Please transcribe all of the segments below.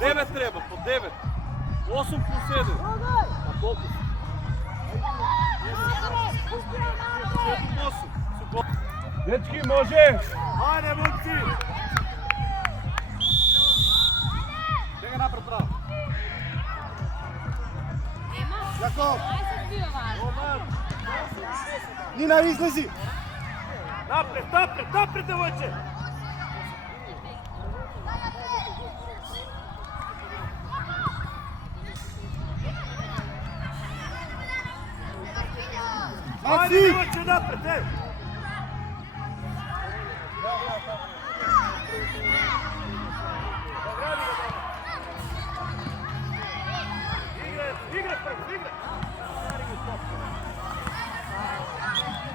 9 треба, по 9. 8 плюс 7. А колку? 8. Дечки, може! Ајде, момци! Сега напред право. Јаков! Нина, излези! Напред, напред, напред, девојче! Ајде, девојче, напред, е! Играј прво, играј!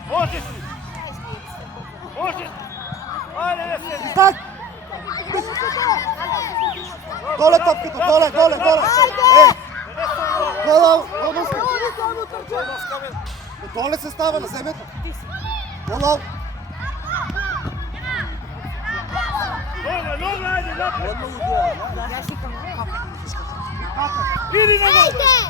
Можеш ли? Можеш! Ајде, не се! Так! Доле топката, доле! Доле се става на земјата. Доле! Нога, ајде, напред! Иди на гол!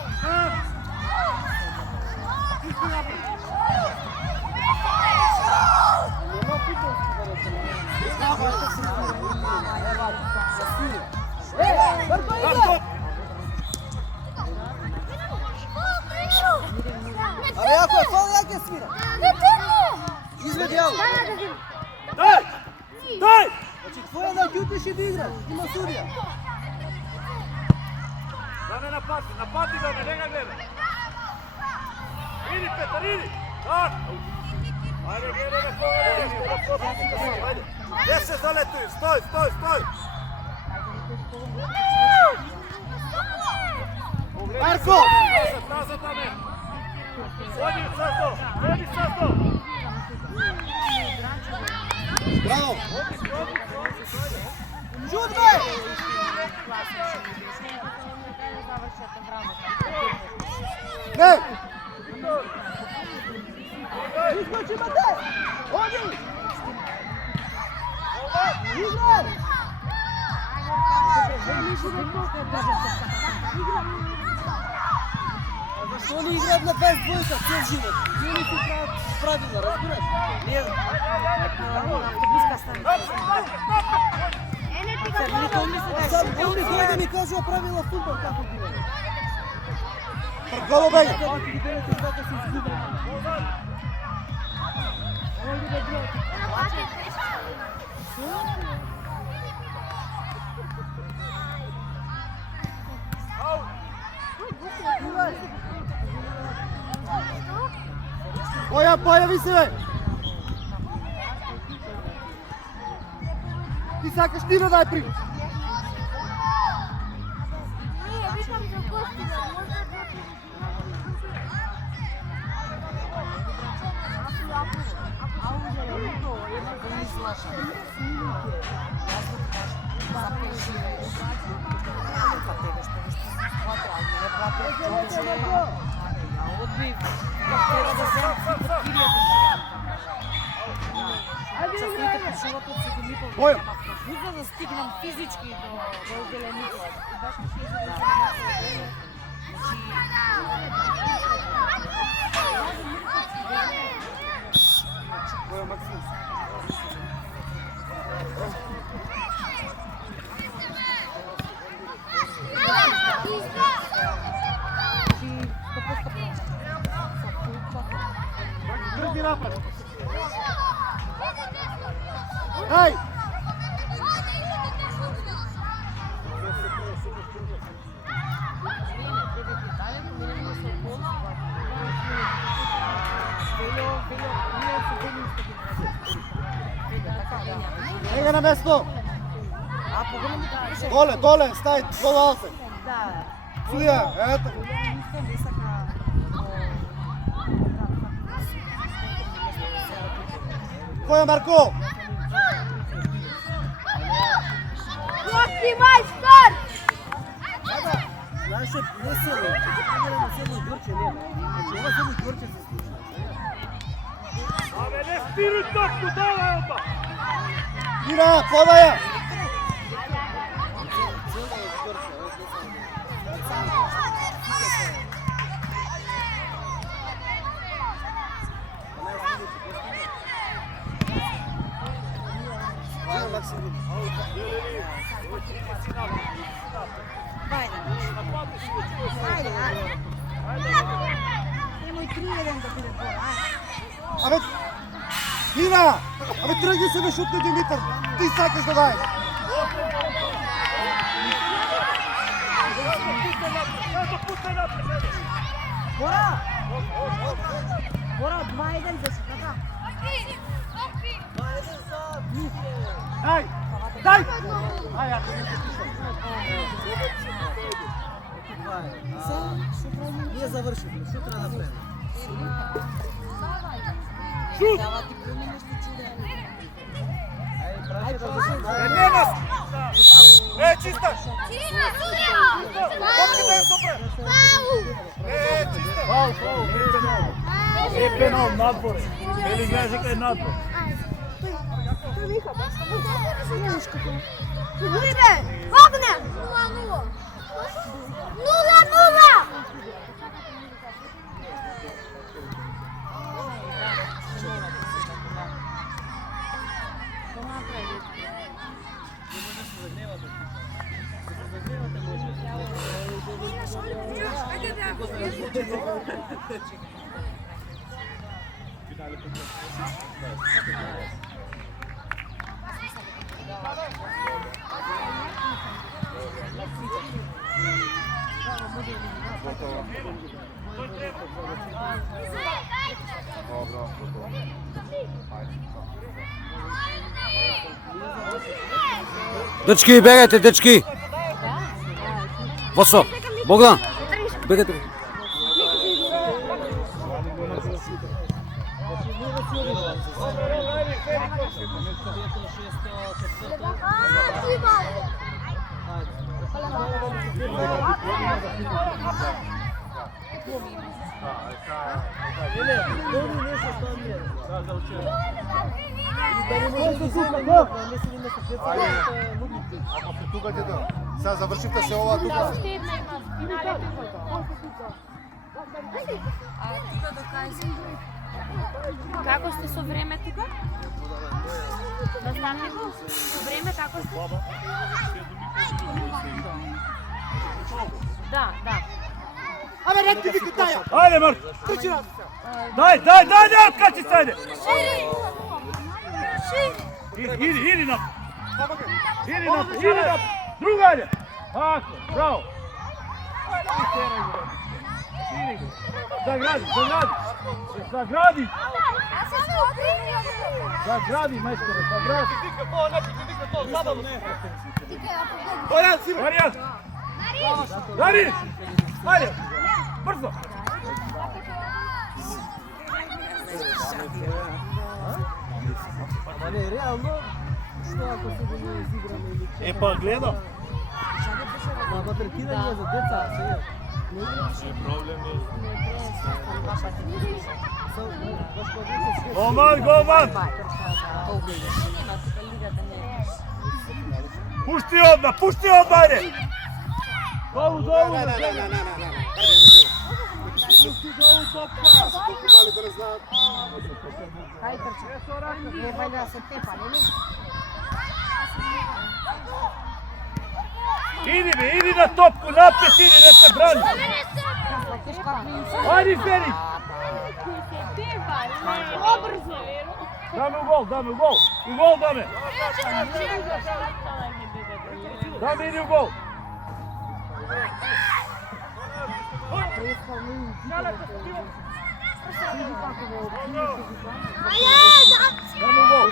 Абе, ако е фол, ја ќе свира. Изведи јаво. Дај! Дај! Значи, твоја да ќутиш и да играш. Има судија. Да не напади да не га гледа. Иди, Петар, иди! Так! Ајде, гледа га кога ајде! Не се залетуј, стој! Марко! Назад на мен! Оди Састо! Браво! Шут, бе! Не! Изкочи, Мате! Оди! Играй! Защо не играят на 22-ка цел живот? Тие не си правят правила, разбираш? Не, автобуска станица. он ми дойде ми кажува правила футбол, како ги не? Трголо бега! Како ги берете двата се изгубени? Овде да гледате. Појави се, бе! Ти сакаш ти да дај пример? Не, викам за гостина, може да Бојо! за да стигнам физички до Зеленица. И баш ми се Бојо Максим. Други напад! Ај! Ега на место! Доле, стај, доле алфе! Судија, ето! Кој е Марко? Гости мајстор! Знаеш, не село, на село Ѓорче нема. Значи, ова село Ѓорче се случи. Абе, не стири топку, давај оба! Ира, подаја! Дај! Ajde, ajde. Nemoj 3-1 da bude gol, ajde. Абе, Нина! Абе, тръгни се да шутне Димитър! Ти сакаш да даеш! Бора! Бора, 2-1 беше, така. Дай! Дай! Ние завършихме. Шутра напред. Шут! Трябва ти преминеш ти чуден. Айде, Немас! Чиста! Топката е супер! Чиста! Фаул! Е пенал, надбор. Или играеш е надбор. Уйде! Огне! 0-0! 0-0! Дечки, бегайте, дечки! Васо, Богдан, бегайте. Сега завършихте се ова тук. Како сте со време тука? Наставнико? Со време како сте? Да. Абе, ред ти тая! Ajde, Marko! Daj, otkači se, ajde! Idi napad! Idi napad! Druga, ajde! Tako, bravo! Zagradi! Zagradi, majstore, zagradi! Marijan! Dani! Ajde! Brzo! Не, реално, що ако се го не изиграме или че... Pa gledam! Ама третиране за деца, сега. Golman! Pušti odmah, ajde! Golu! Толку мали да не знаат. Хај трчи. Не вајде да се тепа, нели? Idi na topku, napet idi, ne se brani! Ajde, Feri! Dame u gol! U gol, dame! Dame, idi u gol! Dame u gol!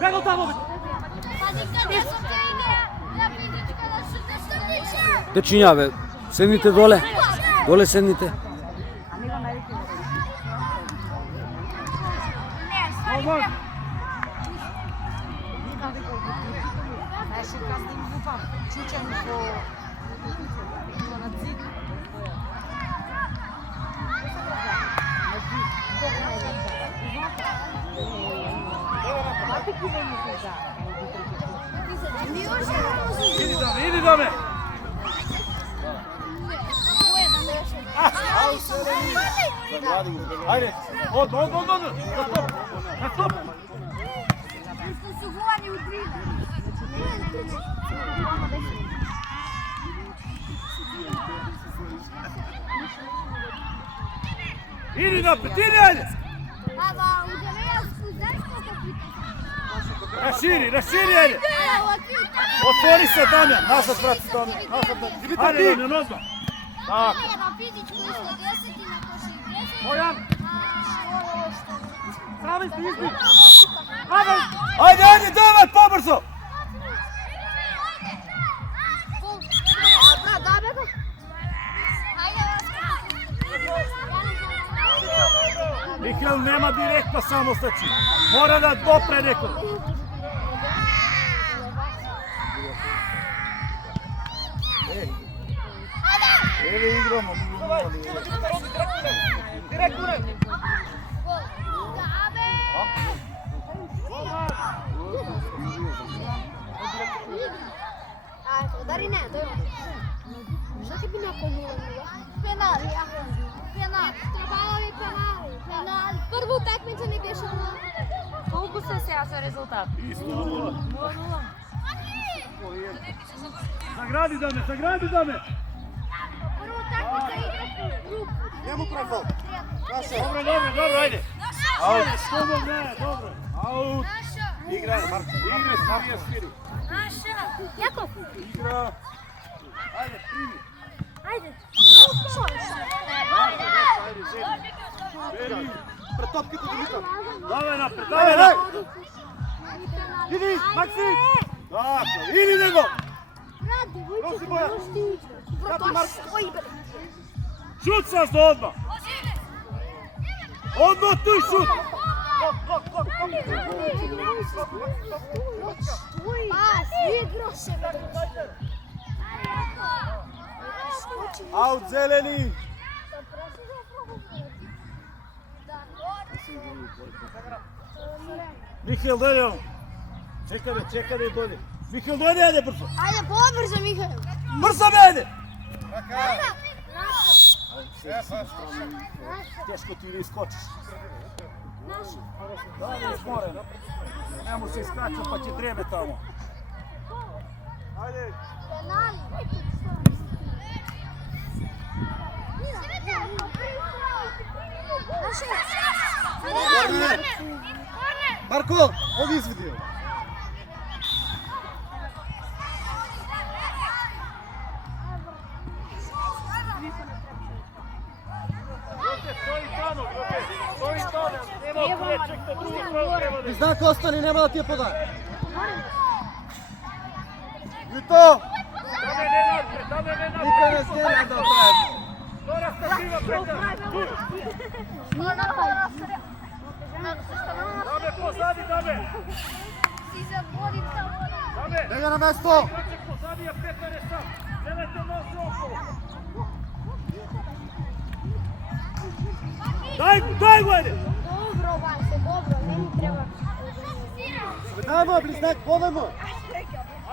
Бего тамо! Дечиња, бе, седните доле. Доле седните. Знаеш как да им лупам? Чучам по на зид. Idi dame! Загради го. Ајде. Од. На стоп. Сувани у три. Иди напред, иди ајде. Ама у Демејавску знаеш колко питаш? Расшири, ајде. Отвори се, Дамјан. Назад, брат, Дамјан. Ајде, Дамјан, одма. Така. На физичку ишло 10 и на коше и 10. Мојан. Прави сте изби. Ајде, давај, побрзо. Добре го. Михаил нема директна самостачи. Мора да допре некој. Еве играмо. Директно. Удари не, дојма. Што ќе би наколнула? Пенали, Пенали. Требало ми пенали. Прву такмица не беше нула. Колку се сега со резултат? Исто 0. 0-0. Загради Даме. Прву такмица игра груп. Нему прав. Наша. Добро, ајде. Аут. Добро. Аут. Играј, Марко. Играј, самија свири. Јаков. Игра. Ајде, прими. Ајде. Бери. Пред топките Димитар. Давај напред. Иди, Макси. Така, иди него. Ради, Носи војче, боја. ношти игра. Брато, стои бе. Шут сас до одма. Одма туј шут. Пас, играше бе. Аут, зелени. Михаил, дојде. Чекаде, дојде. Михаил, дојде, ајде брзо. Ајде, побрзо, Михаил. Брзо, бе, ајде. Тешко ти да искочиш. Да, не сморен. Нему се искача, па ќе дреме тамо. Ајде. Пенали. Марко, оди изведи. И знак остани, нема да ти ја подаде. Јуто! Никој не стене да прави. Даме, позади, даме! Си заборим тамо. Даме! Нега на место! Позади ја Петаре сам! Гледате носи около! Дај го, ајде! Добро, Васе, добро, не ми треба. Веднава, близнак, подемо.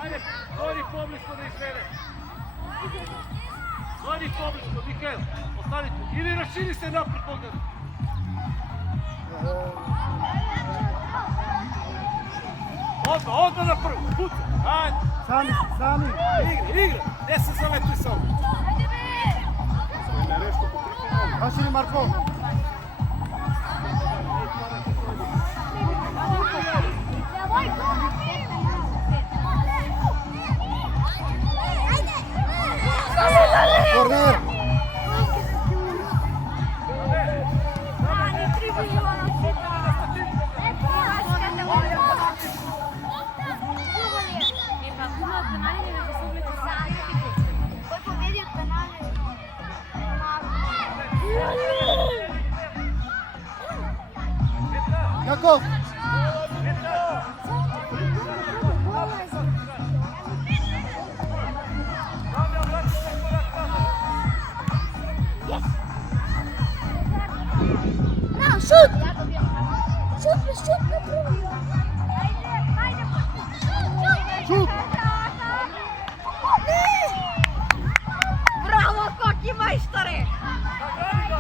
Ајде, дојди поблиско да изведе! Дојди поблиско, Михаил! Останите! Или расшири се напред, Богдан! Одма на прво! Пуца! Ајде! Сами! Игра! Не се заветуј само! Расшири, Марко! Корнер! Кој победи од пенали? Јаков! На, шут! Шут на прво! Шут! Браво, Коки мајсторе! Загради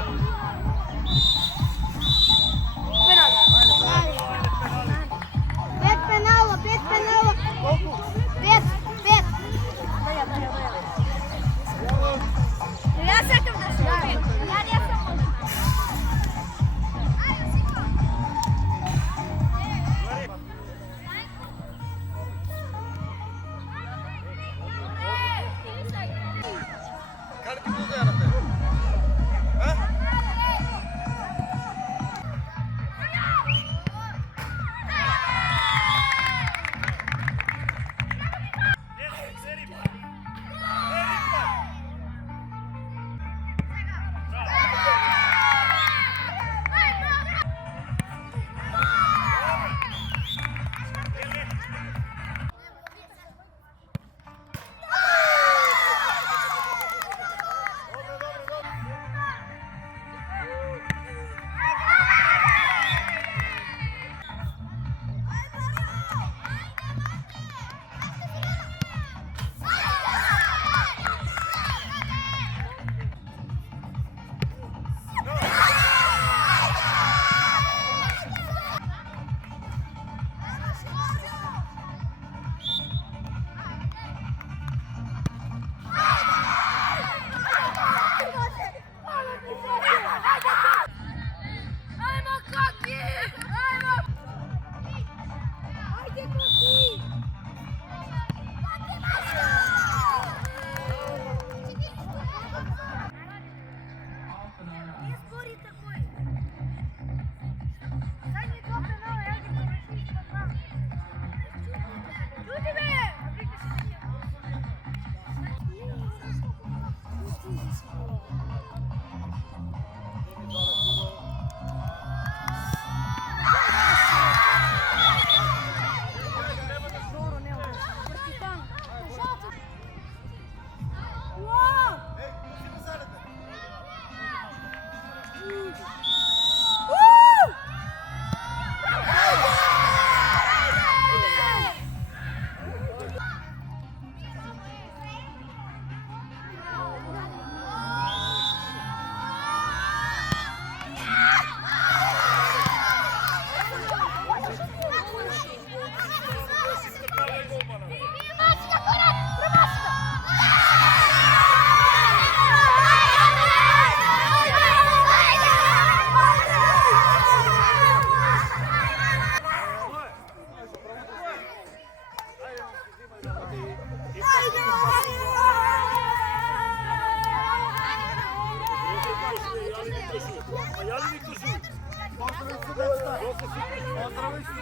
Поздравив се, децата! Поздравив се!